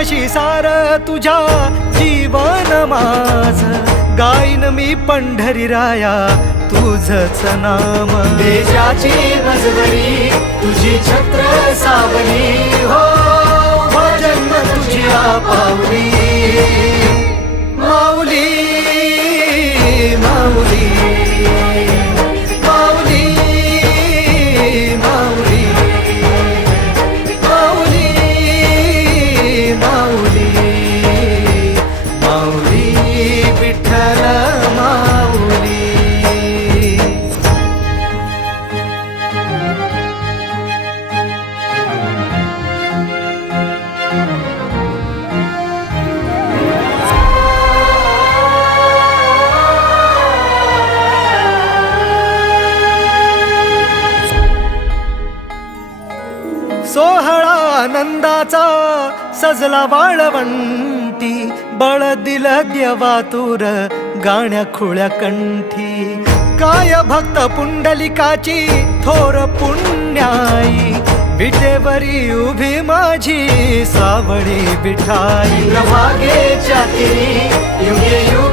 तुझ्याशी सार तुझ्या जीवन माझ गाईन मी पंढरी राया तुझच नाम देशाची मजबरी तुझी छत्र सावली हो जन्म तुझी पावली माऊली माऊली माऊली माऊली माऊली माऊली माऊली विठ्ठल माऊली सोहळा आनंदाचा सजला वाळवंटी बळ दिलं देवातूर गाण्या खुळ्या कंठी काय भक्त पुंडलिकाची थोर पुण्याई विटेवरी उभी माझी सावळी विठाई प्रभागेच्या तिरी युगे युगे